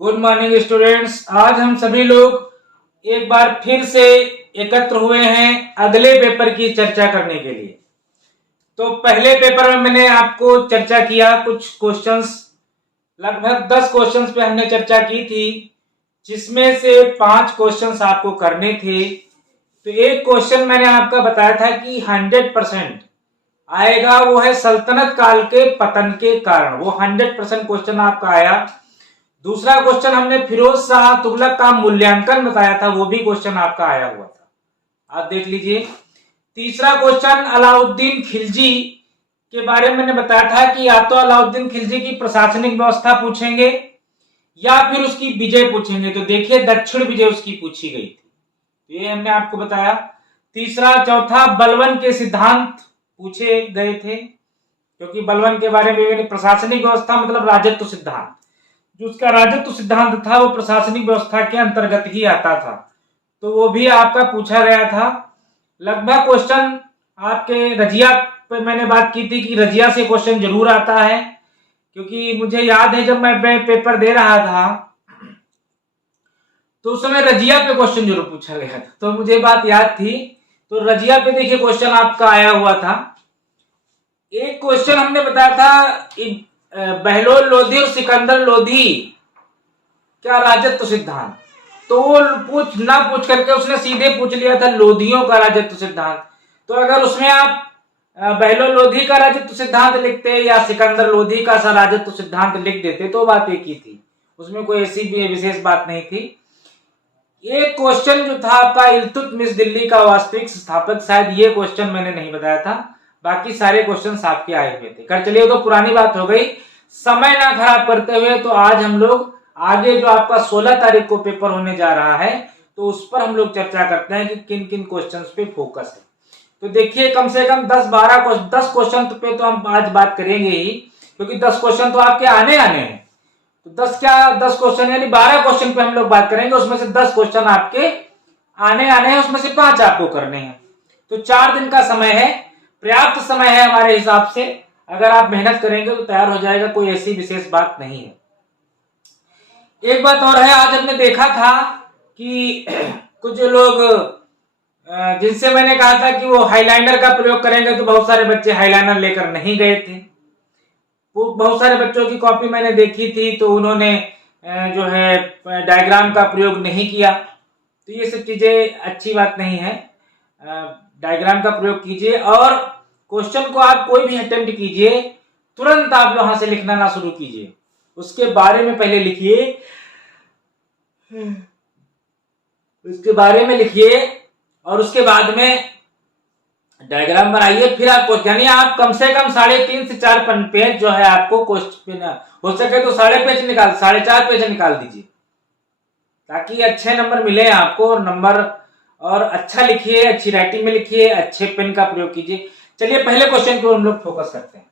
Good morning students. आज हम सभी लोग एक बार फिर से एकत्र हुए हैं अगले पेपर की चर्चा करने के लिए। तो पहले पेपर में मैंने आपको चर्चा किया कुछ क्वेश्चंस, लगभग 10 क्वेश्चंस पे हमने चर्चा की थी, जिसमें से 5 क्वेश्चंस आपको करने थे। तो एक क्वेश्चन मैंने आपका बताया था कि 100% आएगा, वो है सल्तनत काल के पतन के कारण। वो 100% क्वेश्चन आपका आया। दूसरा क्वेश्चन हमने फिरोज शाह तुगलक का मूल्यांकन बताया था, वो भी क्वेश्चन आपका आया हुआ था, आप देख लीजिए। तीसरा क्वेश्चन अलाउद्दीन खिलजी के बारे में मैंने बताया था कि या तो अलाउद्दीन खिलजी की प्रशासनिक व्यवस्था पूछेंगे या फिर उसकी विजय पूछेंगे। तो देखिए दक्षिण विजय उसकी पूछी गई थी, ये हमने आपको बताया। तीसरा चौथा बलबन के सिद्धांत पूछे गए थे, क्योंकि बलबन के बारे में प्रशासनिक व्यवस्था मतलब राजत्व सिद्धांत, जो उसका राजत्व सिद्धांत था वो प्रशासनिक व्यवस्था के अंतर्गत ही आता था, तो वो भी आपका पूछा गया था। लगभग क्वेश्चन आपके रजिया पे मैंने बात की थी कि रजिया से क्वेश्चन जरूर आता है, क्योंकि मुझे याद है जब मैं पेपर दे रहा था तो उस समय रजिया पे क्वेश्चन जरूर पूछा गया था, तो मुझे बात याद थी। तो रजिया पे देखिए क्वेश्चन आपका आया हुआ था। एक क्वेश्चन हमने बताया था बहलोल लोधी और सिकंदर लोधी क्या राजत्व सिद्धांत, तो वो पूछ करके उसने सीधे पूछ लिया था लोधियों का राजत्व सिद्धांत। तो अगर उसमें आप बहलोल लोधी का राजत्व सिद्धांत लिखते या सिकंदर लोधी का राजत्व सिद्धांत लिख देते तो बात एक ही थी, उसमें कोई ऐसी भी विशेष बात नहीं थी। एक क्वेश्चन जो था आपका इल्तुतमिश दिल्ली का वास्तविक स्थापक, शायद ये क्वेश्चन मैंने नहीं बताया था, बाकी सारे क्वेश्चन आपके आए हुए थे। कर चलिए, तो पुरानी बात हो गई, समय ना खराब करते हुए तो आज हम लोग आगे जो आपका 16 तारीख को पेपर होने जा रहा है तो उस पर हम लोग चर्चा करते हैं कि किन किन क्वेश्चंस पे फोकस है। तो देखिए कम से कम 10 क्वेश्चन पे तो हम आज बात करेंगे ही, क्योंकि 10 क्वेश्चन तो आपके आने हैं। तो 10 क्वेश्चन यानी 12 क्वेश्चन पे हम लोग बात करेंगे, उसमें से 10 क्वेश्चन आपके आने हैं, उसमें से 5 आपको करने हैं। तो 4 दिन का समय है, पर्याप्त समय है हमारे हिसाब से। अगर आप मेहनत करेंगे तो तैयार हो जाएगा, कोई ऐसी विशेष बात नहीं है। एक बात और है, आज हमने देखा था कि कुछ लोग जिनसे मैंने कहा था कि वो हाईलाइनर का प्रयोग करेंगे, तो बहुत सारे बच्चे हाईलाइनर लेकर नहीं गए थे। बहुत सारे बच्चों की कॉपी मैंने देखी थी तो उन्होंने जो है डायग्राम का प्रयोग नहीं किया। तो ये सब चीजें अच्छी बात नहीं है। डायग्राम का प्रयोग कीजिए और क्वेश्चन को आप कोई भी अटेम्प्ट कीजिए, तुरंत आप वहां से लिखना ना शुरू कीजिए, उसके बारे में पहले लिखिए, उसके बारे में लिखिए और उसके बाद में डायग्राम बनाइए। फिर आपको यानी आप कम से कम 3.5 से 4 पेज जो है आपको क्वेश्चन, हो सके तो 4.5 पेज निकाल दीजिए, ताकि अच्छे नंबर मिले आपको। और नंबर और अच्छा लिखिए, अच्छी राइटिंग में लिखिए, अच्छे पेन का प्रयोग कीजिए। चलिए पहले क्वेश्चन को हम लोग फोकस करते हैं।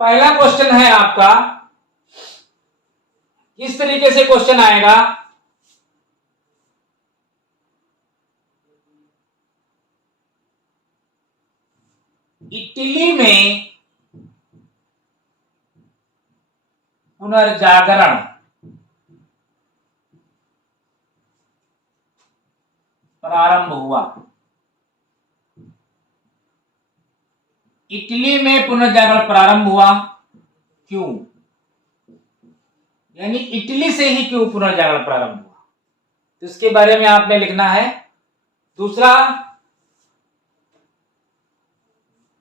पहला क्वेश्चन है आपका, इस तरीके से क्वेश्चन आएगा, इटली में पुनर्जागरण प्रारंभ हुआ। इटली में पुनर्जागरण प्रारंभ हुआ क्यों, यानी इटली से ही क्यों पुनर्जागरण प्रारंभ हुआ, तो इसके बारे में आपने लिखना है। दूसरा,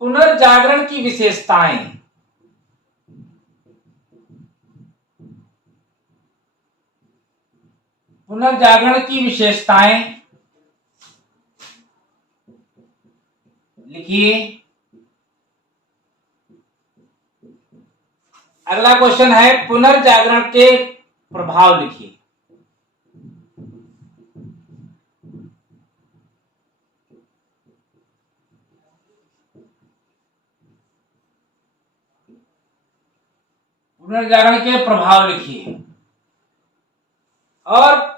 पुनर्जागरण की विशेषताएं, पुनर्जागरण की विशेषताएं लिखिए। अगला क्वेश्चन है पुनर्जागरण के प्रभाव लिखिए। पुनर्जागरण के प्रभाव लिखिए। और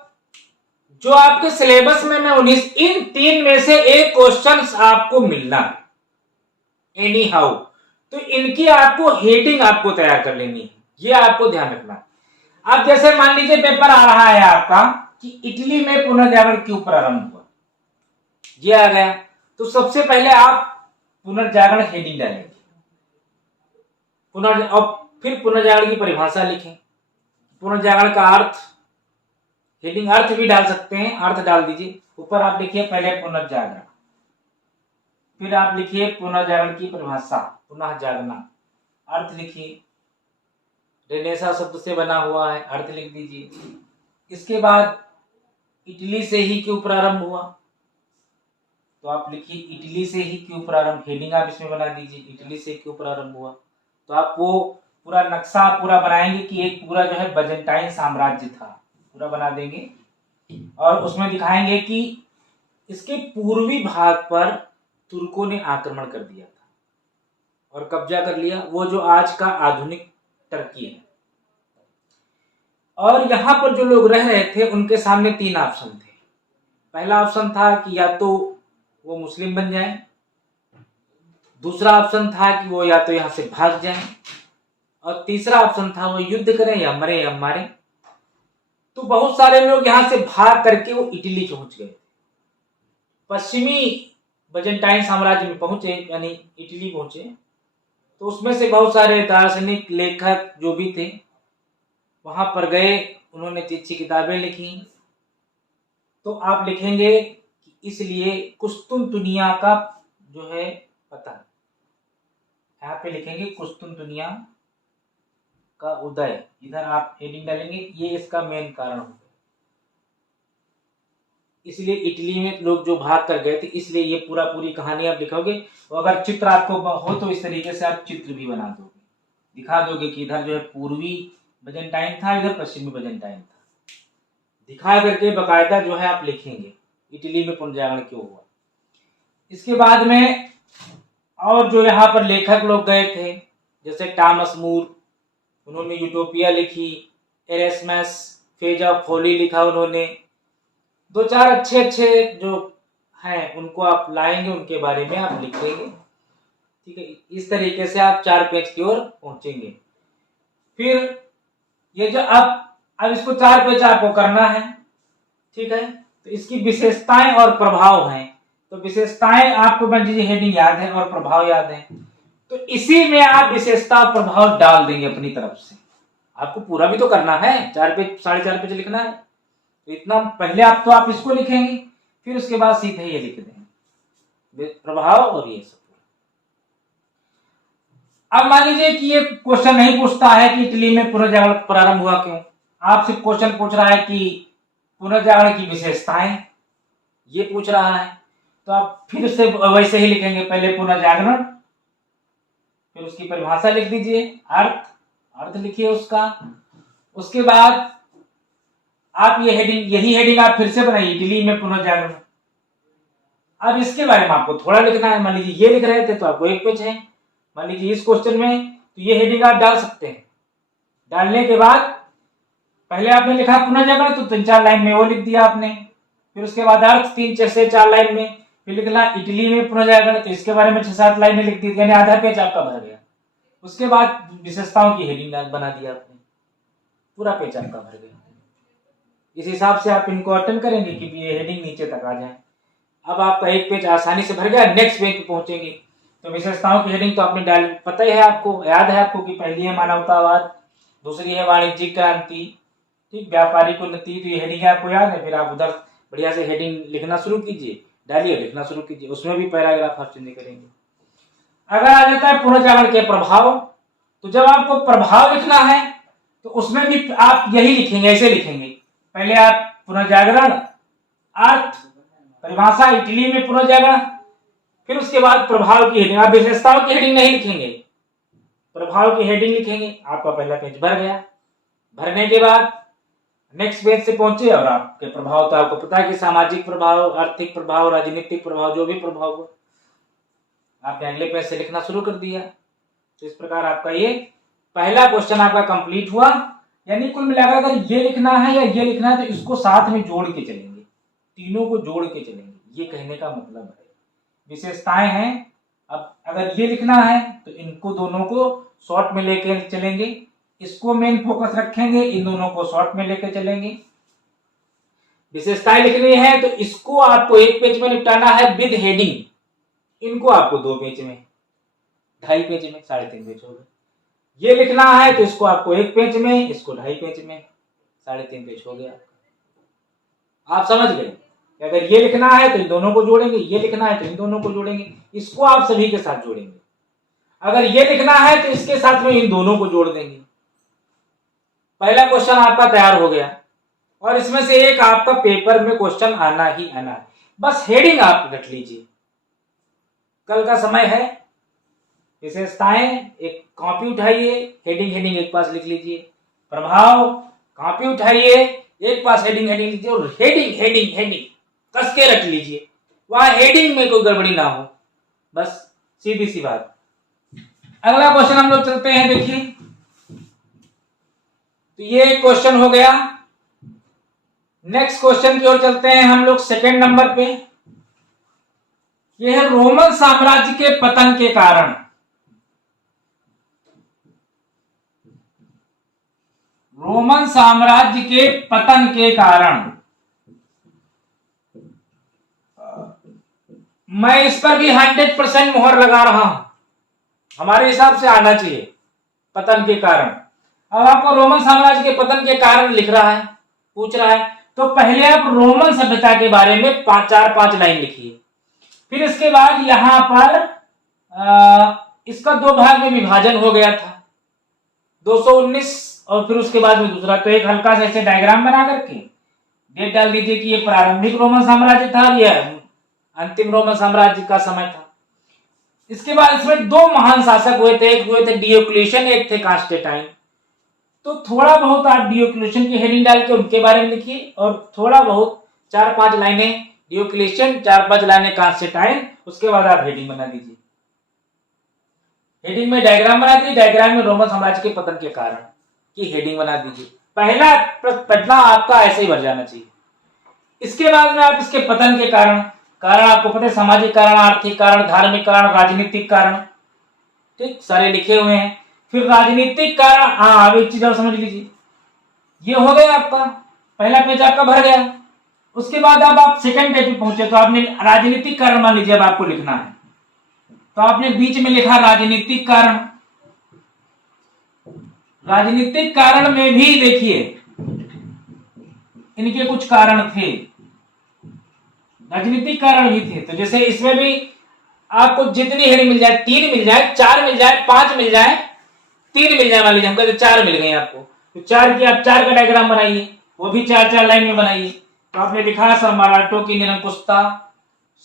जो आपके सिलेबस में मैं 19, इन 3 में से एक क्वेश्चन आपको मिलना है एनी हाउ, तो इनकी आपको हेडिंग आपको तैयार कर लेनी है। ये आपको ध्यान रखना है। अब जैसे मान लीजिए पेपर आ रहा है आपका कि इटली में पुनर्जागरण क्यों प्रारंभ हुआ, ये आ गया, तो सबसे पहले आप पुनर्जागरण हेडिंग डालेंगे, और फिर पुनर्जागरण की परिभाषा लिखें, पुनर्जागरण का अर्थ, हेडिंग अर्थ भी डाल सकते हैं, अर्थ डाल दीजिए। ऊपर आप लिखिए पहले पुनर्जागरण, फिर आप लिखिए पुनर्जागरण की परिभाषा, पुनः जागना, अर्थ लिखिए, रेनेसा शब्द से बना हुआ है, अर्थ लिख दीजिए। इसके बाद इटली से ही क्यों प्रारंभ हुआ, तो आप लिखिए इटली से ही क्यों प्रारंभ, हेडिंग आप इसमें बना दीजिए, इटली से क्यों प्रारंभ हुआ। तो आप वो पूरा नक्शा पूरा बनाएंगे कि एक पूरा जो है बजेंटाइन साम्राज्य था, पूरा बना देंगे और उसमें दिखाएंगे कि इसके पूर्वी भाग पर तुर्कों ने आक्रमण कर दिया था और कब्जा कर लिया, वो जो आज का आधुनिक टर्की है। और यहां पर जो लोग रह रहे थे उनके सामने 3 ऑप्शन थे। पहला ऑप्शन था कि या तो वो मुस्लिम बन जाएं, दूसरा ऑप्शन था कि वो या तो यहां से भाग जाएं, और तीसरा ऑप्शन था वो युद्ध करें या मरे या मारे। तो बहुत सारे लोग यहां से भाग करके वो इटली पहुंच गए, पश्चिमी बजेंटाइन साम्राज्य में पहुंचे, यानी इटली पहुंचे। तो उसमें से बहुत सारे दार्शनिक लेखक जो भी थे वहां पर गए, उन्होंने अच्छी किताबें लिखी। तो आप लिखेंगे कि इसलिए कुस्तुनतुनिया का जो है पतन, यहाँ पे लिखेंगे कुस्तुनतुनिया का उदय, इधर आप हेडिंग डालेंगे, ये इसका मेन कारण होगा। इसलिए इटली में लोग जो भाग कर गए थे, इसलिए ये पूरी कहानी आप लिखोगे। और अगर चित्र आपको हो तो इस तरीके से आप चित्र भी बना दोगे, दिखा दोगे कि इधर जो है पूर्वी बजेंटाइन था, इधर पश्चिमी बजेंटाइन था, दिखा करके बकायदा जो है आप लिखेंगे इटली में पुनर्जागरण क्यों हुआ। इसके बाद में और जो यहाँ पर लेखक लोग गए थे, जैसे टॉमस मूर, उन्होंने यूटोपिया लिखी, एरेस्मस फेज ऑफ फोली लिखा उन्होंने। 2-4 अच्छे जो हैं उनको आप लाएंगे, उनके बारे में आप लिखेंगे, ठीक है। इस तरीके से आप 4 पेज की ओर पहुंचेंगे। फिर ये जो अब इसको 4 पेज आपको करना है, ठीक है। तो इसकी विशेषताएं और प्रभाव हैं। तो विशेषताएं आपको बन लीजिए हेडिंग याद है और प्रभाव याद है, तो इसी में आप विशेषता और प्रभाव डाल देंगे अपनी तरफ से। आपको पूरा भी तो करना है, 4 पेज 4.5 पेज लिखना है, तो इतना पहले आप इसको लिखेंगे, फिर उसके बाद सीधे ये लिख देंगे प्रभाव और ये सब। अब मान लीजिए कि ये क्वेश्चन नहीं पूछता है कि इटली में पुनर्जागरण प्रारंभ हुआ क्यों, आप सिर्फ क्वेश्चन पूछ रहा है कि पुनर्जागरण की विशेषताएं, ये पूछ रहा है। तो आप फिर से वैसे ही लिखेंगे, पहले पुनर्जागरण, फिर उसकी परिभाषा लिख दीजिए, अर्थ लिखिए उसका। उसके बाद आप यही हेडिंग आप फिर से बनाइए, इटली में पुनर्जागरण। अब इसके बारे में आपको थोड़ा लिखना है। मान लीजिए ये लिख रहे थे तो आपको 1 पेज है, मान लीजिए इस क्वेश्चन में, तो ये हेडिंग आप डाल सकते हैं। डालने के बाद पहले आपने लिखा पुनर्जागरण, तो 3-4 लाइन में वो लिख दिया आपने। फिर उसके बाद अर्थ 3 से 4 लाइन में, फिर लिखना इटली में पुनर्जागरण, तो इसके बारे में 6-7 लाइनें लिख दी, यानी आधा पेज आपका भर गया। उसके बाद विशेषताओं की हेडिंग बना दिया आपने, पूरा पेज आपका भर गया। इस हिसाब से आप इनको अटेंड करेंगे कि ये हेडिंग नीचे तक आ जाए। अब आपका 1 पेज आसानी से भर गया, नेक्स्ट पेज पे पहुंचेंगे। तो विशेषताओं की हेडिंग तो आपने डाल, पता ही है आपको, याद है आपको कि पहली है मानवतावाद, दूसरी है वाणिज्यिक क्रांति, ठीक, व्यापारिक उन्नति, तो ये हेडिंग आपको याद है। फिर आप उधर बढ़िया से हेडिंग लिखना शुरू कीजिए, डालिए, लिखना शुरू कीजिए, उसमें भी पैराग्राफ आप चेंज करेंगे। अगर आ जाता है पुनर्जागरण के प्रभाव, तो जब आपको प्रभाव लिखना है तो उसमें भी आप यही लिखेंगे, ऐसे लिखेंगे, पहले आप पुनर्जागरण, अर्थ, परिभाषा, इटली में पुनर्जागरण, फिर उसके बाद प्रभाव की हेडिंग। आप विशेषताओं की हेडिंग नहीं लिखेंगे, प्रभाव की हेडिंग लिखेंगे। आपका पहला पेज भर गया। भरने के बाद नेक्स्ट पेज से पहुंचे, और आपके प्रभाव तो आपको पता है कि सामाजिक प्रभाव, आर्थिक प्रभाव, राजनीतिक प्रभाव, जो भी प्रभाव हो, आपने अगले पेज से लिखना शुरू कर दिया। तो इस प्रकार आपका ये पहला क्वेश्चन आपका कंप्लीट हुआ। यानी कुल मिलाकर अगर ये लिखना है या ये लिखना है तो इसको साथ में जोड़ के चलेंगे, तीनों को जोड़ के चलेंगे, ये कहने का मतलब है। विशेषताएं हैं, अब अगर ये लिखना है तो इनको दोनों को शॉर्ट में लेकर चलेंगे, इसको मेन फोकस रखेंगे, इन दोनों को शॉर्ट में लेकर चलेंगे। विशेषताएं लिखनी है तो इसको आपको एक पेज में निपटाना है विद हेडिंग, इनको आपको 2 पेज में, 2.5 पेज में, 3.5 पेज हो गए। ये लिखना है तो इसको आपको 1 पेज में, इसको 2.5 पेज में, 3.5 पेज हो गया। आप समझ गए? अगर ये लिखना है तो इन दोनों को जोड़ेंगे, ये लिखना है तो इन दोनों को जोड़ेंगे, इसको आप सभी के साथ जोड़ेंगे। अगर ये लिखना है तो इसके साथ में इन दोनों को जोड़ देंगे। पहला क्वेश्चन आपका तैयार हो गया, और इसमें से एक आपका पेपर में क्वेश्चन आना ही आना है। बस हेडिंग आप रख लीजिए, कल का समय है। विशेषताएं, एक कॉपी उठाइए, हेडिंग एक पास लिख लीजिए। प्रभाव, कॉपी उठाइए, एक पास हेडिंग लीजिए, और हेडिंग कस के रख लीजिए, वहां हेडिंग में कोई गड़बड़ी ना हो, बस सीधी सी बात। अगला क्वेश्चन हम लोग चलते हैं, देखिए। तो ये क्वेश्चन हो गया। नेक्स्ट क्वेश्चन की ओर चलते हैं हम लोग, सेकंड नंबर पे। यह है रोमन साम्राज्य के पतन के कारण। रोमन साम्राज्य के पतन के कारण, मैं इस पर भी 100% मोहर लगा रहा हूं, हमारे हिसाब से आना चाहिए पतन के कारण। अब आपको रोमन साम्राज्य के पतन के कारण लिख रहा है, पूछ रहा है, तो पहले आप रोमन सभ्यता के बारे में 4-5 लाइन लिखिए। फिर इसके बाद यहां पर इसका 2 भाग में विभाजन हो गया था, 219 और फिर उसके बाद में दूसरा। तो एक हल्का सा ऐसे डायग्राम बना करके डेट डाल दीजिए कि ये प्रारंभिक रोमन साम्राज्य था, यह अंतिम रोमन साम्राज्य का समय था। इसके बाद इसमें 2 महान शासक हुए थे, एक हुए थे डियोक्लेशियन, एक थे कांस्टेंटाइन। तो थोड़ा बहुत आप डियोक्लेशियन की हेडिंग डाल के उनके बारे में लिखिए, और थोड़ा बहुत 4-5 लाइनें डियोक्लेशियन, 4-5 लाइनें कांस्टेंटाइन, उसके बाद आप हेडिंग बना दीजिए। हेडिंग में डायग्राम बना दीजिए, डायग्राम में रोमन साम्राज्य के पतन के कारण की हेडिंग बना दीजिए। पहला पन्ना आपका ऐसे ही भर जाना चाहिए। इसके बाद में आप इसके पतन के कारण आपको पता है, सामाजिक कारण, आर्थिक कारण, धार्मिक कारण, राजनीतिक कारण, ठीक, सारे लिखे हुए हैं। फिर राजनीतिक कारण, हाँ अब एक चीज और समझ लीजिए, ये हो गया आपका पहला पेज आपका भर गया। उसके बाद अब आप सेकंड पेज पे पहुंचे, तो आपने राजनीतिक कारण मान लीजिए अब आपको लिखना है, तो आपने बीच में लिखा राजनीतिक कारण। राजनीतिक कारण में भी देखिए इनके कुछ कारण थे, राजनीतिक कारण भी थे। तो जैसे इसमें भी आपको जितनी हेडिंग मिल जाए, 3 मिल जाए, 4 मिल जाए, 5 मिल जाए, 3 मिल जाए, मान लीजिए हम कहते 4 मिल गए आपको, तो 4 की आप 4 का डायग्राम बनाइए, वो भी 4-4 लाइन में बनाइए। तो आपने लिखा मराठों की निरंकुशता,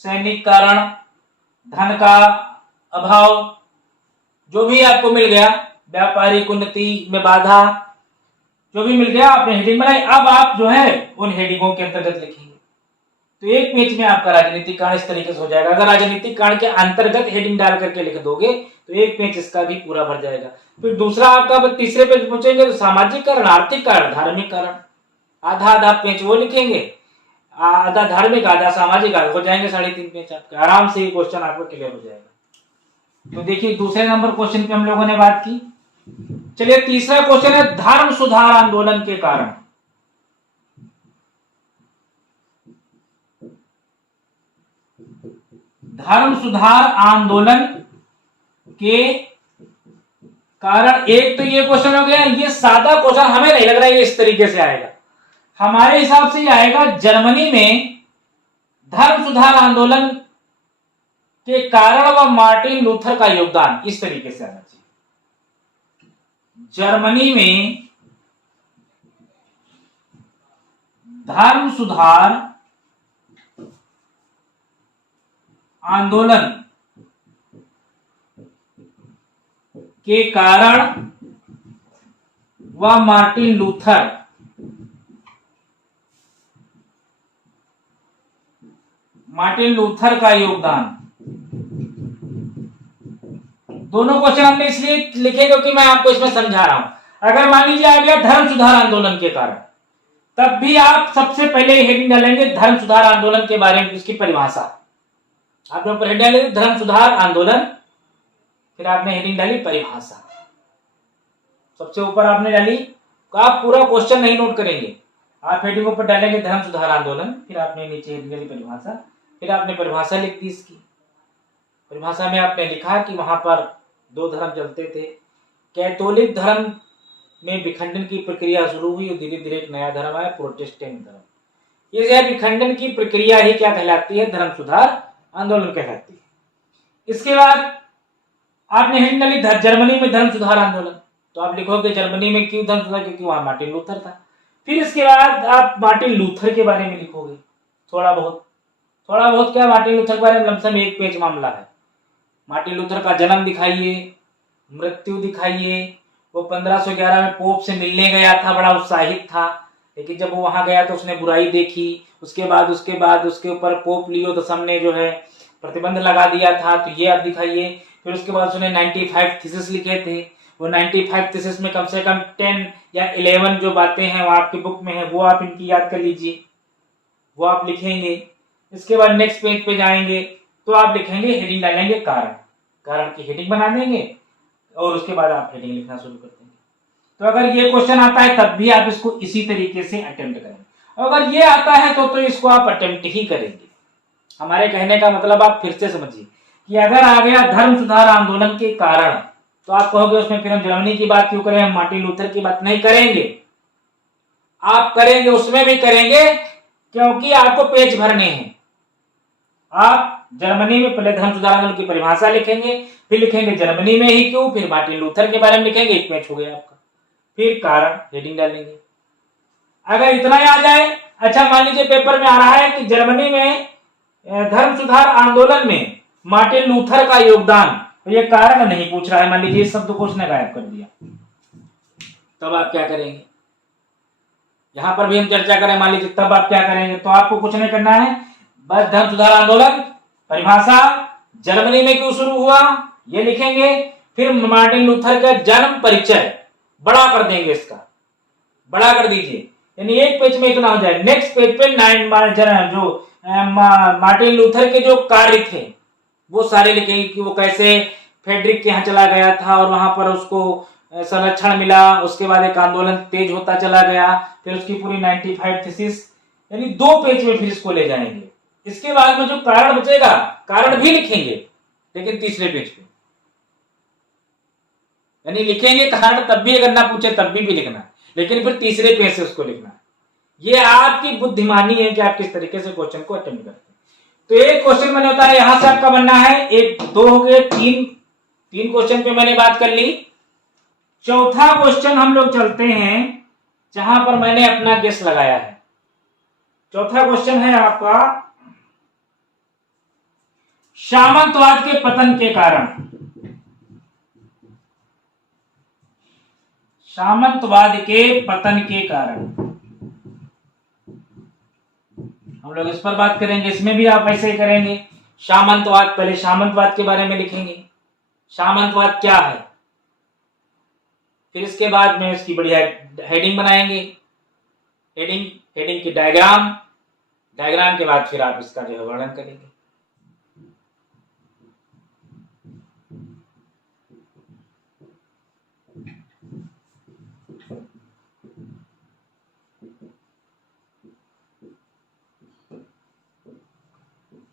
सैनिक कारण, धन का अभाव, जो भी आपको मिल गया, व्यापारिक उन्नति में बाधा, जो भी मिल गया आपने हेडिंग बनाई। अब आप जो है उन हेडिंगों के अंतर्गत लिखेंगे, तो एक पेज में आपका राजनीतिक कारण इस तरीके से हो जाएगा। अगर राजनीतिक कारण के अंतर्गत हेडिंग डाल करके लिख दोगे तो एक पेज इसका भी पूरा भर जाएगा। फिर दूसरा आपका तीसरे पेज पहुंचेंगे तो सामाजिक कारण, आर्थिक कारण, धार्मिक कारण, आधा पेज वो लिखेंगे, आधा धार्मिक, आधा सामाजिक, हो जाएंगे 3.5 पेज आपके, आराम से ये क्वेश्चन आपको क्लियर हो जाएगा। तो देखिए दूसरे नंबर क्वेश्चन पे हम लोगों ने बात की। चलिए तीसरा क्वेश्चन है धर्म सुधार आंदोलन के कारण। धर्म सुधार आंदोलन के कारण, एक तो ये क्वेश्चन हो गया। ये सादा क्वेश्चन हमें नहीं लग रहा है ये इस तरीके से आएगा, हमारे हिसाब से ये आएगा जर्मनी में धर्म सुधार आंदोलन के कारण व मार्टिन लूथर का योगदान, इस तरीके से आना चाहिए। जर्मनी में धर्म सुधार आंदोलन के कारण व मार्टिन लूथर का योगदान। दोनों क्वेश्चन हमने इसलिए लिखे क्योंकि मैं आपको इसमें समझा रहा हूं। अगर मान लीजिए आ गया धर्म सुधार आंदोलन के कारण, तब भी आप सबसे पहले हेडिंग डालेंगे धर्म सुधार आंदोलन के बारे में, उसकी परिभाषा। आपने ऊपर हेडिंग डाली धर्म सुधार आंदोलन, फिर आपने हेडिंग डाली परिभाषा। सबसे ऊपर आपने डाली, तो आप पूरा क्वेश्चन नहीं नोट करेंगे, आप हेडिंग ऊपर डालेंगे धर्म सुधार आंदोलन, फिर आपने नीचे हेडिंग डाली परिभाषा, फिर आपने परिभाषा लिख दी इसकी। परिभाषा में आपने लिखा कि वहां पर दो धर्म चलते थे, कैथोलिक धर्म में विखंडन की प्रक्रिया शुरू हुई और धीरे धीरे एक नया धर्म आया, प्रोटेस्टेंट धर्म। ये जो विखंडन की प्रक्रिया ही क्या कहलाती है, धर्म सुधार आंदोलन कहलाती है। इसके बाद आपने हेडिंग डाली जर्मनी में धर्म सुधार आंदोलन, तो आप लिखोगे जर्मनी में क्यों धर्म सुधार, क्योंकि वहां मार्टिन लूथर था। फिर इसके बाद आप मार्टिन लूथर के बारे में लिखोगे थोड़ा बहुत क्या, मार्टिन लूथर के बारे में लमसम 1 पेज मामला है। मार्टिन लूथर का जन्म दिखाइए, मृत्यु दिखाइए, वो 1511 में पोप से मिलने गया था, बड़ा उत्साहित था, लेकिन जब वो वहां गया तो उसने बुराई देखी। उसके बाद उसके ऊपर पोप लियो दसम ने जो है प्रतिबंध लगा दिया था, तो ये आप दिखाइए। फिर उसके बाद उसने 95 थीसिस लिखे थे, वो 95 थीसिस में कम से कम 10 या 11 जो बातें हैं वो आपकी बुक में है, वो आप इनकी याद कर लीजिए, वो आप लिखेंगे। इसके बाद नेक्स्ट पेज पे जाएंगे तो आप लिखेंगे, हेडिंग डालेंगे कारण की हेडिंग बना देंगे और उसके बाद आप हेडिंग लिखना शुरू कर देंगे। तो अगर ये क्वेश्चन आता है तब भी आप इसको इसी तरीके से अटेम्प्ट करेंगे, अगर ये आता है तो इसको आप अटेम्प्ट ही करेंगे। हमारे कहने का मतलब आप फिर से समझिए कि अगर आ गया धर्म सुधार आंदोलन के कारण, तो आप कहोगे उसमें फिर हम जर्मनी की बात क्यों करें, हम मार्टिन लूथर की बात नहीं करेंगे। आप करेंगे, उसमें भी करेंगे, क्योंकि आपको पेज भरने हैं। आप जर्मनी में पहले धर्म सुधार आंदोलन की परिभाषा लिखेंगे, फिर लिखेंगे जर्मनी में ही क्यों, फिर मार्टिन लूथर के बारे में लिखेंगे, 1 पेज हो गया आपका। फिर कारण हेडिंग डालेंगे। अगर इतना ही आ जाए, अच्छा मान लीजिए पेपर में आ रहा है कि जर्मनी में धर्म सुधार आंदोलन में मार्टिन लूथर का योगदान, तो ये कारण नहीं पूछ रहा है, मान लीजिए इस शब्द को उसने गायब कर दिया, तब आप क्या करेंगे? यहां पर भी हम चर्चा करें, मान लीजिए तब आप क्या करेंगे? तो आपको कुछ नहीं करना है, बस धर्म सुधार आंदोलन, परिभाषा, जर्मनी में क्यों शुरू हुआ ये लिखेंगे, फिर मार्टिन लूथर का जन्म परिचय बड़ा कर देंगे, इसका बड़ा कर दीजिए, यानी 1 पेज में इतना हो जाए। नेक्स्ट पेज पे जो मार्टिन लूथर के जो कार्य थे वो सारे लिखेंगे कि वो कैसे फेडरिक के यहाँ चला गया था और वहां पर उसको संरक्षण मिला, उसके बाद एक आंदोलन तेज होता चला गया, फिर उसकी पूरी 95 थीसिस, यानी 2 पेज में फिर इसको ले जाएंगे। इसके बाद में जो कारण बचेगा, कारण भी लिखेंगे लेकिन तीसरे पेज पे, यानी लिखेंगे कारण तब भी, अगर ना पूछे तब भी लिखना, लेकिन फिर तीसरे पेज से उसको लिखना। ये आपकी बुद्धिमानी है कि आप किस तरीके से क्वेश्चन को अटेम्प्ट करते हैं। तो एक क्वेश्चन मैंने होता है यहां से आपका बनना है, 1 2 हो गए, 3 क्वेश्चन पे मैंने बात कर ली। चौथा क्वेश्चन हम लोग चलते हैं जहां पर मैंने अपना गेस लगाया है। चौथा क्वेश्चन है आपका सामंतवाद के पतन के कारण। सामंतवाद के पतन के कारण हम लोग इस पर बात करेंगे। इसमें भी आप ऐसे ही करेंगे, सामंतवाद, पहले सामंतवाद के बारे में लिखेंगे, सामंतवाद क्या है, फिर इसके बाद में इसकी बढ़िया हेडिंग बनाएंगे, हेडिंग की डायग्राम के बाद फिर आप इसका जो है वर्णन करेंगे।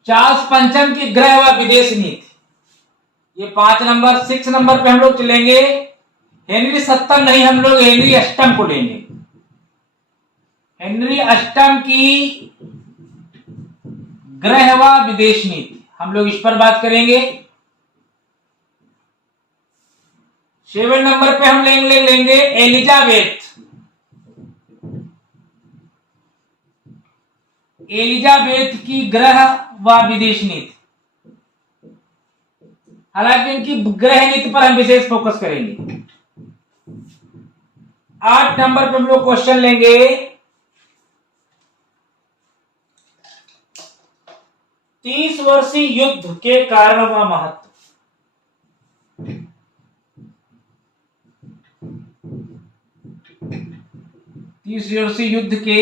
चार्ल्स पंचम की गृह व विदेश नीति, ये 5 नंबर। 6 नंबर पे हम लोग चलेंगे, हेनरी 7 नहीं, हम लोग हेनरी 8 को लेंगे। हेनरी 8 की गृह व विदेश नीति, हम लोग इस पर बात करेंगे। 7 नंबर पे हम लेंगे एलिजाबेथ की गृह व विदेश नीति, हालांकि इनकी गृह नीति पर हम विशेष फोकस करेंगे। 8 नंबर पे हम लोग क्वेश्चन लेंगे 30 वर्षीय युद्ध के कारण व महत्व। 30 वर्षीय युद्ध के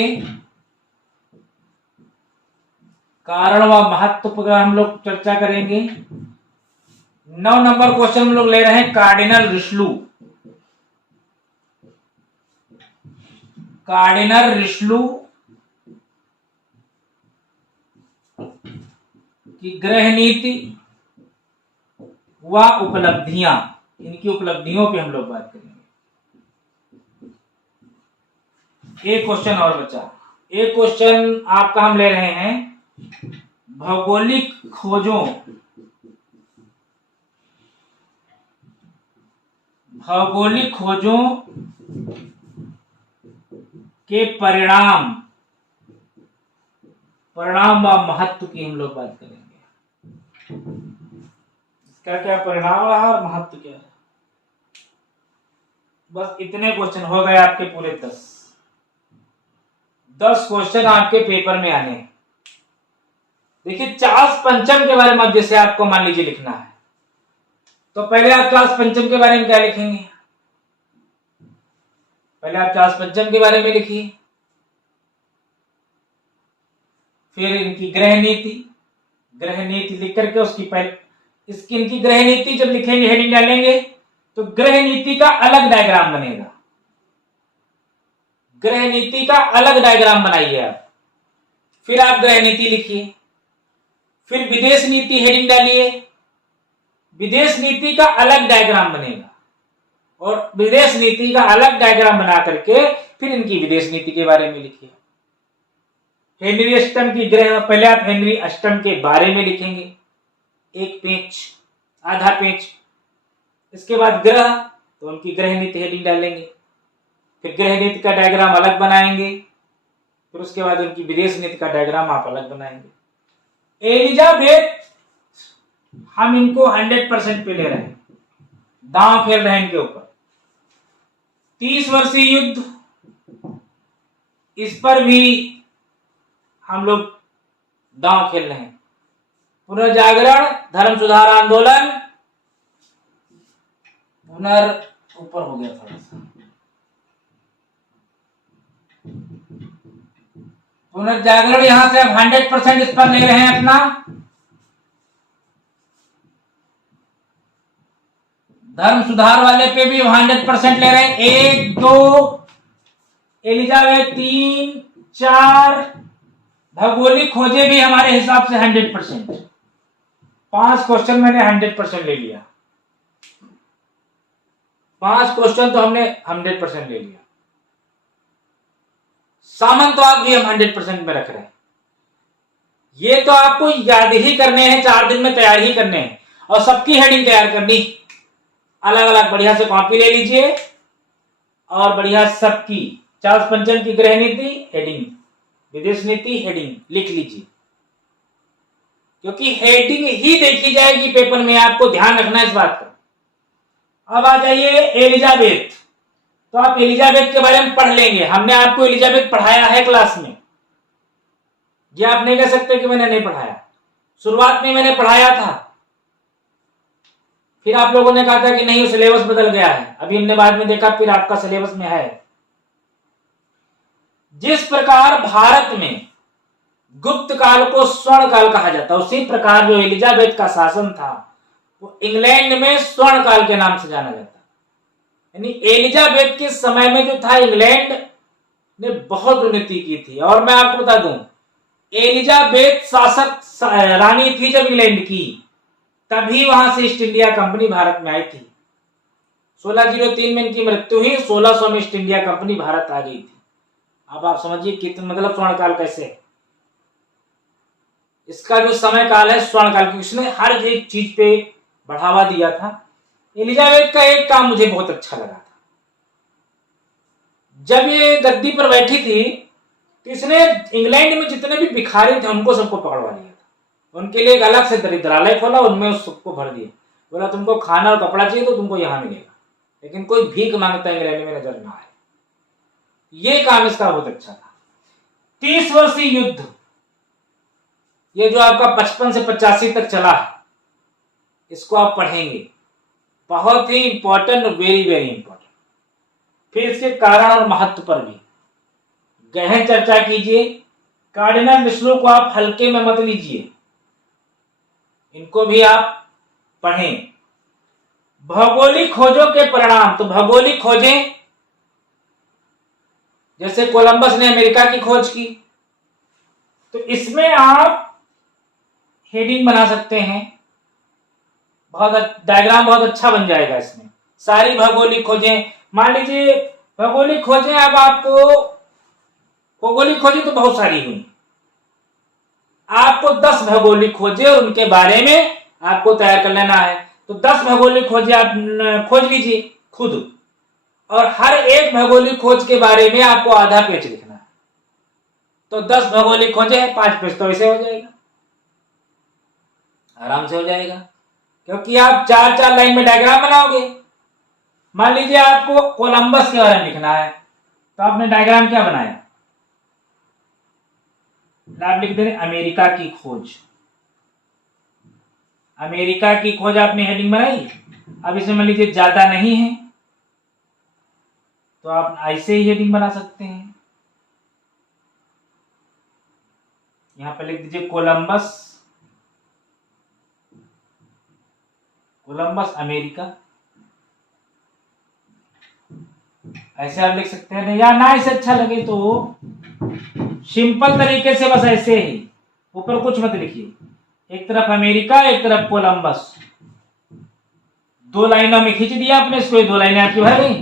कारण व महत्व पर हम लोग चर्चा करेंगे। 9 नंबर क्वेश्चन हम लोग ले रहे हैं कार्डिनल रिशलू। कार्डिनल रिश्लू की गृह नीति व उपलब्धियां, इनकी उपलब्धियों पे हम लोग बात करेंगे। एक क्वेश्चन और बचा। एक क्वेश्चन आपका हम ले रहे हैं भौगोलिक खोजों के परिणाम व महत्व की हम लोग बात करेंगे। इसका क्या परिणाम रहा और महत्व क्या है। बस इतने क्वेश्चन हो गए आपके पूरे 10 क्वेश्चन आपके पेपर में आने। देखिए चार्ल्स पंचम के बारे में जैसे आपको मान लीजिए लिखना है, तो पहले आप चार्ल्स पंचम के बारे में क्या लिखेंगे? पहले आप चार्ल्स पंचम के बारे में लिखिए, फिर इनकी गृह नीति लिख करके इनकी गृह नीति जब लिखेंगे, हेडिंग डालेंगे, तो गृह नीति का अलग डायग्राम बनेगा। गृह नीति का अलग डायग्राम बनाइए आप, फिर आप गृह नीति लिखिए, फिर विदेश नीति हेडिंग डालिए, विदेश नीति का अलग डायग्राम बनेगा, और विदेश नीति का अलग डायग्राम बना करके फिर इनकी विदेश नीति के बारे में लिखिए। हेनरी अष्टम की गृह, पहले आप हेनरी अष्टम के बारे में लिखेंगे, एक पेज, आधा पेज। इसके बाद ग्रह, तो उनकी गृह नीति हेडिंग डालेंगे, फिर गृह नीति का डायग्राम अलग बनाएंगे, फिर उसके बाद उनकी विदेश नीति का डायग्राम आप अलग बनाएंगे। एलिजाबेथ, हम इनको 100% पे ले रहे हैं, दांव खेल रहे हैं इनके ऊपर। 30 वर्षीय युद्ध, इस पर भी हम लोग दांव खेल रहे हैं। पुनर्जागरण, धर्म सुधार आंदोलन, ऊपर हो गया थोड़ा सा, पुनर्जागरण यहां से अब 100% इस पर ले रहे हैं अपना। धर्म सुधार वाले पे भी 100% ले रहे हैं। 1, 2, एलिजाबेथ, 3, 4, भौगोलिक खोजे भी हमारे हिसाब से 100%। 5 क्वेश्चन मैंने 100% ले लिया, 5 क्वेश्चन तो हमने 100% ले लिया। सामंतवाद भी हम 100% में रख रहे हैं। ये तो आपको याद ही करने हैं, 4 दिन में तैयार ही करने हैं, और सबकी हेडिंग तैयार करनी। अलग अलग बढ़िया से कॉपी ले लीजिए और बढ़िया सबकी चार्ल्स पंचम की गृह नीति हेडिंग, विदेश नीति हेडिंग लिख लीजिए, क्योंकि हेडिंग ही देखी जाएगी पेपर में, आपको ध्यान रखना है इस बात का। अब आ जाइए एलिजाबेथ, तो आप एलिजाबेथ के बारे में पढ़ लेंगे। हमने आपको एलिजाबेथ पढ़ाया है क्लास में, ये आप नहीं कह सकते कि मैंने नहीं पढ़ाया। शुरुआत में मैंने पढ़ाया था, फिर आप लोगों ने कहा था कि नहीं सिलेबस बदल गया है, अभी हमने बाद में देखा फिर आपका सिलेबस में है। जिस प्रकार भारत में गुप्त काल को स्वर्ण काल कहा जाता है, उसी प्रकार जो एलिजाबेथ का शासन था वो इंग्लैंड में स्वर्ण काल के नाम से जाना जाता है। यानी एलिजाबेथ के समय में जो था, इंग्लैंड ने बहुत उन्नति की थी। और मैं आपको बता दूं, एलिजाबेथ शासक रानी थी जब इंग्लैंड की, तभी वहां से ईस्ट इंडिया कंपनी भारत में आई थी। 1603 में इनकी मृत्यु हुई, 1600 में ईस्ट इंडिया कंपनी भारत आ गई थी। अब आप समझिए कितना मतलब स्वर्ण काल कैसे, इसका जो समय काल है स्वर्ण काल, उसने हर एक चीज पे बढ़ावा दिया था। एलिजाबेथ का एक काम मुझे बहुत अच्छा लगा था, जब ये गद्दी पर बैठी थी तो इसने इंग्लैंड में जितने भी भिखारी थे उनको सबको पकड़वा लिया था। उनके लिए एक अलग से दरिद्रालय खोला, उनमें उस सबको भर दिया। बोला तुमको खाना और कपड़ा चाहिए तो तुमको यहां मिलेगा, लेकिन कोई भीख मांगता इंग्लैंड में नजर ना आए। ये काम इसका बहुत अच्छा था। 30 वर्षीय युद्ध, ये जो आपका 55 से 85 तक चला है, इसको आप पढ़ेंगे, बहुत ही इंपॉर्टेंट, वेरी वेरी इंपॉर्टेंट। फिर इसके कारण और महत्व पर भी गहन चर्चा कीजिए। कार्डिनल रिश्लू को आप हल्के में मत लीजिए, इनको भी आप पढ़ें। भौगोलिक खोजों के परिणाम, तो भौगोलिक खोजें जैसे कोलंबस ने अमेरिका की खोज की, तो इसमें आप हेडिंग बना सकते हैं, डायग्राम बहुत अच्छा बन जाएगा इसमें। सारी भौगोलिक खोजें, मान लीजिए भौगोलिक खोजें, अब आपको भौगोलिक खोजें तो बहुत सारी हुई, आपको 10 भौगोलिक खोजें और उनके बारे में आपको तैयार कर लेना है। तो 10 भौगोलिक खोजें आप खोज लीजिए खुद, और हर एक भौगोलिक खोज के बारे में आपको आधा पेज लिखना है। तो 10 भौगोलिक खोजें हैं, 5 पेज तो ऐसे हो जाएगा, आराम से हो जाएगा, क्योंकि आप 4-4 लाइन में डायग्राम बनाओगे। मान लीजिए आपको कोलंबस के बारे में लिखना है, तो आपने डायग्राम क्या बनाया, आप लिख दे अमेरिका की खोज। अमेरिका की खोज आपने हेडिंग बनाई। अब इसमें मान लीजिए ज्यादा नहीं है, तो आप ऐसे ही हेडिंग बना सकते हैं। यहां पर लिख दीजिए कोलंबस, कोलंबस अमेरिका, ऐसे आप लिख सकते हैं। या ना इसे अच्छा लगे तो सिंपल तरीके से बस ऐसे ही ऊपर कुछ मत लिखिए, एक तरफ अमेरिका एक तरफ कोलंबस, 2 लाइनों में खींच दिया आपने इसको, 2 लाइनें आपकी भर गई,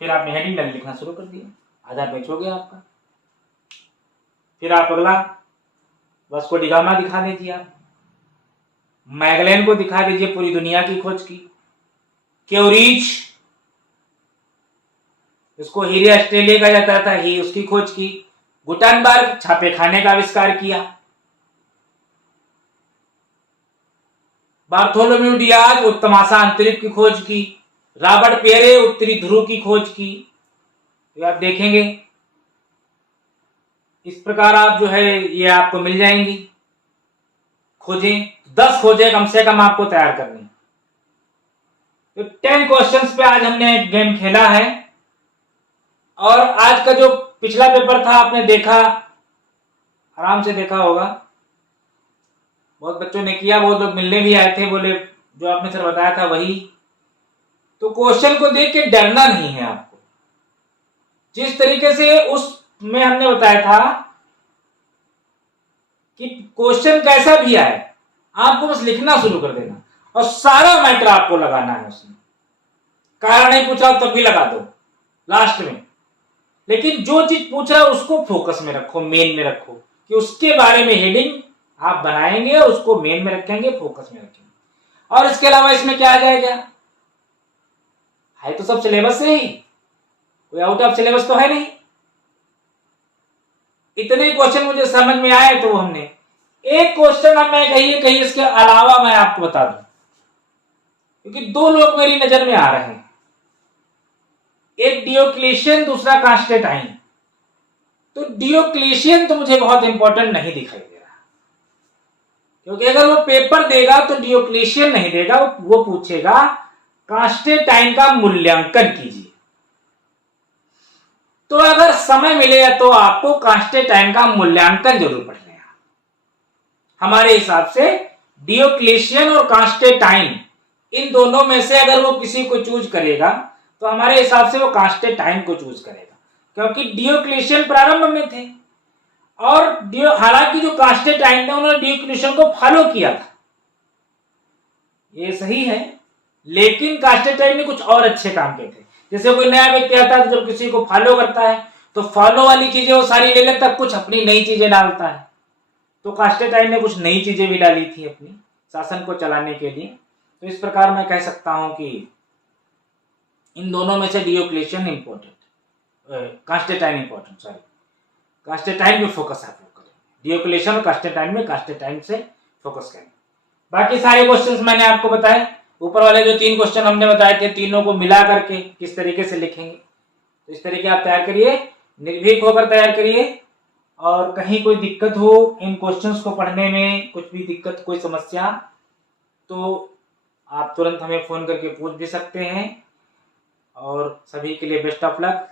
फिर आपने हेडिंग डाल लिखना शुरू कर दिया, आधा पेज हो गया आपका। फिर आप अगला वास्को डी गामा दिखा दीजिए, आप मैगलेन को दिखा दीजिए पूरी दुनिया की खोज की। क्यूरीच, उसको हीरे ऑस्ट्रेलिया कहा जाता था, ही उसकी खोज की। गुटनबर्ग, छापे खाने का आविष्कार किया। बार्थोलोम्यू डियाज, उत्तमाशा अंतरिक्ष की खोज की। रॉबर्ट पेरे, उत्तरी ध्रुव की खोज की। तो आप देखेंगे इस प्रकार आप जो है ये आपको मिल जाएंगी खोजें। 10 खोजें कम से कम आपको तैयार करनी। तो 10 क्वेश्चंस पे आज हमने एक गेम खेला है, और आज का जो पिछला पेपर था आपने देखा, आराम से देखा होगा, बहुत बच्चों ने किया, बहुत लोग मिलने भी आए थे, बोले जो आपने सर बताया था वही। तो क्वेश्चन को देख के डरना नहीं है आपको, जिस तरीके से उसमें हमने बताया था कि क्वेश्चन कैसा भी आए आपको बस लिखना शुरू कर देना, और सारा मैटर आपको लगाना है उसमें। कारण नहीं पूछा तब भी लगा दो लास्ट में, लेकिन जो चीज पूछ रहा है उसको फोकस में रखो, मेन में रखो, कि उसके बारे में हेडिंग आप बनाएंगे और उसको मेन में रखेंगे, फोकस में रखेंगे। और इसके अलावा इसमें क्या आ जाएगा, है तो सब सिलेबस से ही, कोई आउट ऑफ सिलेबस तो है नहीं। इतने क्वेश्चन मुझे समझ में आए तो हमने एक क्वेश्चन, अब मैं कहीं इसके अलावा मैं आपको बता दूं, क्योंकि 2 लोग मेरी नजर में आ रहे हैं, एक डियोक्लेशियन, दूसरा कांस्टेंटाइन। तो डियोक्लेशियन तो मुझे बहुत इंपॉर्टेंट नहीं दिखाई दे रहा, क्योंकि अगर वो पेपर देगा तो डियोक्लेशियन नहीं देगा, वो पूछेगा कांस्टेंटाइन का मूल्यांकन कीजिए। तो अगर समय मिलेगा तो आपको कांस्टेंटाइन का मूल्यांकन जरूर पढ़ लेना। हमारे हिसाब से डियोक्लेशियन और कांस्टेंटाइन, इन दोनों में से अगर वो किसी को चूज करेगा तो हमारे हिसाब से वो कांस्टेंटाइन को चूज करेगा, क्योंकि डियोक्लेशियन प्रारंभ में थे, और हालांकि जो कांस्टेंटाइन थे उन्होंने डियोक्लेशियन को फॉलो किया था, ये सही है, लेकिन कांस्टेंटाइन ने कुछ और अच्छे काम किए थे। जैसे कोई नया व्यक्ति आता है तो जब किसी को फॉलो करता है तो फॉलो वाली चीजें वो सारी ले लेता, कुछ अपनी नई चीजें डालता है। तो कांस्टेंटाइन ने कुछ नई चीजें भी डाली थी अपनी शासन को चलाने के लिए। तो इस प्रकार मैं कह सकता हूं कि इन दोनों में से डियोक्लेशियन इंपॉर्टेंट, कांस्टेंटाइन इंपॉर्टेंट, सॉरी, कांस्टेंटाइन पे फोकस आप लोग करें, डियोक्लेशियन और कांस्टेंटाइन में कांस्टेंटाइन से फोकस करें। बाकी सारे क्वेश्चंस मैंने आपको बताए, ऊपर वाले जो 3 क्वेश्चन हमने बताए थे, तीनों को मिला करके किस तरीके से लिखेंगे, तो इस तरीके आप तैयार करिए, निर्भीक होकर तैयार करिए। और कहीं कोई दिक्कत हो इन क्वेश्चंस को पढ़ने में, कुछ भी दिक्कत, कोई समस्या, तो आप तुरंत हमें फोन करके पूछ भी सकते हैं। और सभी के लिए बेस्ट ऑफ लक।